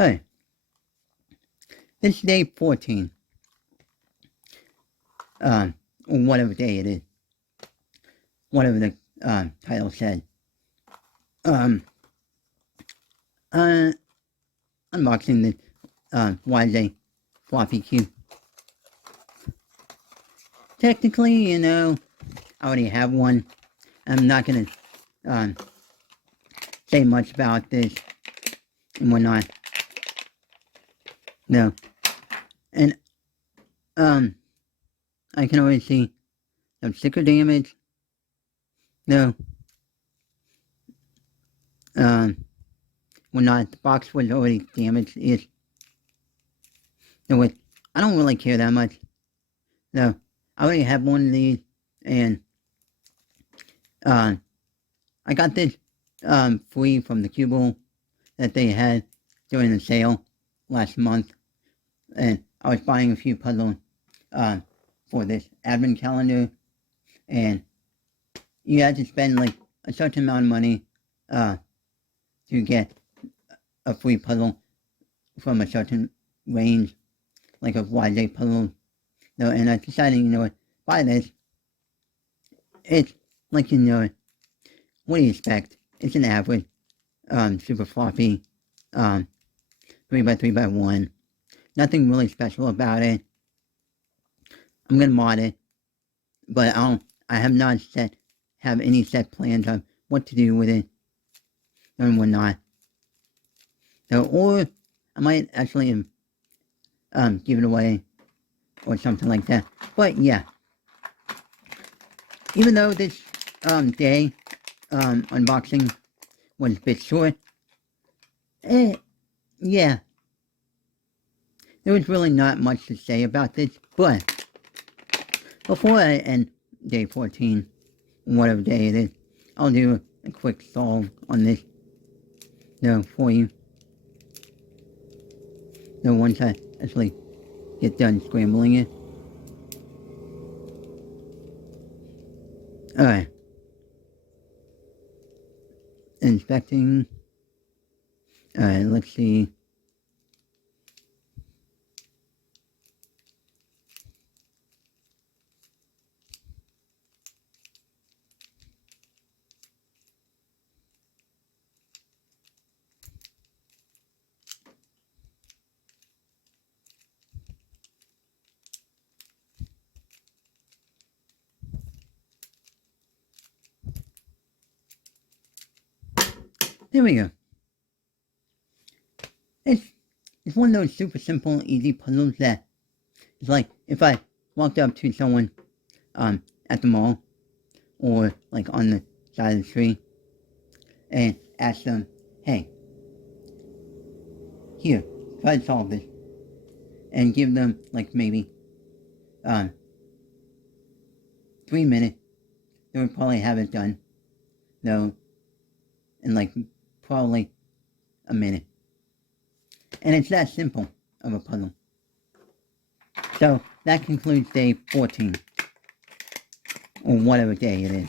Alright. This is day 14. Or whatever day it is. Whatever the title said. Unboxing the YJ floppy cube. Technically, I already have one. I'm not gonna say much about this and whatnot. No. And I can already see some sticker damage. No. Whatnot. The box was already damaged. I don't really care that much. No. I already have one of these, and I got this free from the Cubicle that they had during the sale last month, and I was buying a few puzzles for this advent calendar, and you had to spend like a certain amount of money to get a free puzzle from a certain range, like a YJ puzzle. No, and I decided, buy this. It's like, what do you expect? It's an average, super floppy, 3x3x1. Nothing really special about it. I'm gonna mod it, but I have not have any set plans on what to do with it and whatnot. So, or I might actually give it away or something like that. But yeah, even though this day unboxing was a bit short, yeah, there was really not much to say about this. But before I end day 14, whatever day it is, I'll do a quick solve on this for you. Once I actually get done scrambling it. Alright. Inspecting. Alright, let's see. There we go. It's one of those super simple, easy puzzles that it's like if I walked up to someone at the mall or like on the side of the street and asked them, hey, here, try to solve this, and give them like maybe 3 minutes, they would probably have it done, in like probably a minute. And it's that simple of a puzzle. So that concludes day 14, or whatever day it is.